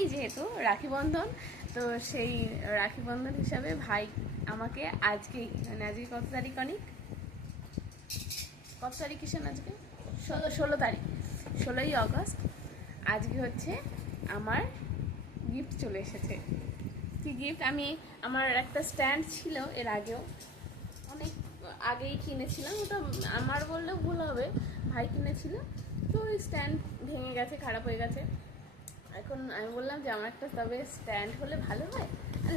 সামনেই যেহেতু রাখি বন্ধন, তো সেই রাখি বন্ধন হিসাবে ভাই আমাকে আজকেই, মানে আজকে কত তারিখ, অনেক কত তারিখ কিসেন আজকে, 16 তারিখ, 16ই আগস্ট। আজকে হচ্ছে আমার গিফট চলে এসেছে। কি গিফট? আমার একটা স্ট্যান্ড ছিল এর আগেও, অনেক আগেই কিনেছিলাম, ওটা আমার বললেও ভুল হবে, ভাই কিনেছিল। তো ওই স্ট্যান্ড ভেঙে গেছে, খারাপ হয়ে গেছে। এখন আমি বললাম যে আমার একটা তবে স্ট্যান্ড হলে ভালো হয়,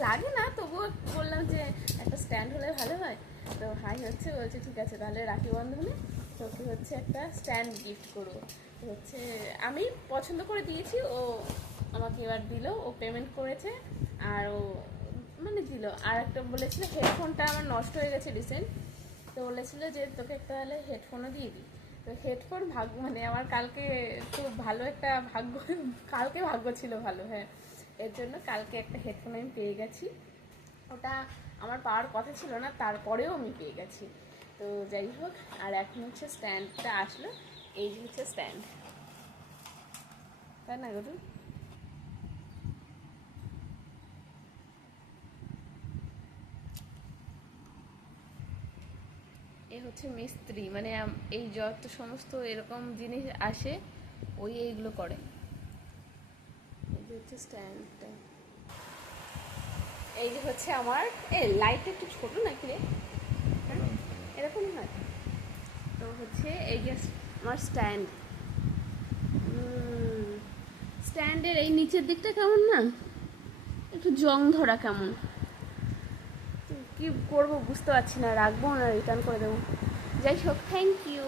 লাগে না তবুও বললাম যে একটা স্ট্যান্ড হলে ভালো হয়। তো ভাই বলছে ঠিক আছে তাহলে রাখি বন্ধনে তোকে একটা স্ট্যান্ড গিফট করবো। তো আমি পছন্দ করে দিয়েছি, ও আমাকে এবার দিল, ও পেমেন্ট করেছে। আর ও মানে দিল। আর একটা বলেছিল হেডফোনটা আমার নষ্ট হয়ে গেছে রিসেন্ট, তো বলেছিল যে তোকে একটা তাহলে হেডফোনও দিয়ে দিই। তো হেডফোন ভাগ্য, মানে আমার কালকে খুব ভালো একটা ভাগ্য, কালকে ভাগ্য ছিল ভালো, হ্যাঁ, এর জন্য কালকে একটা হেডফোন আমি পেয়ে গেছি। ওটা আমার পাওয়ার কথা ছিল না, তারপরেও আমি পেয়ে গেছি। তো যাই হোক, আর এখন স্ট্যান্ডটা আসলো, এই যে স্ট্যান্ড, তাই না গরু? এ মিস্ত্রি, মানে এই যত সমস্ত এরকম জিনিস আসে ওই এইগুলো করে। এই যে স্ট্যান্ডটা, এই যে আমার লাইটটা একটু ছোট নাকি রে, হ্যাঁ এরকমই হয়। তো এই যে আমার স্ট্যান্ডের এই নিচের দিকটা কেমন না, একটু জং ধরা কেমন। কি করবো বুঝতে পারছি না, রাখবো না রিটার্ন করে দেবো। যাই হোক, থ্যাংক ইউ।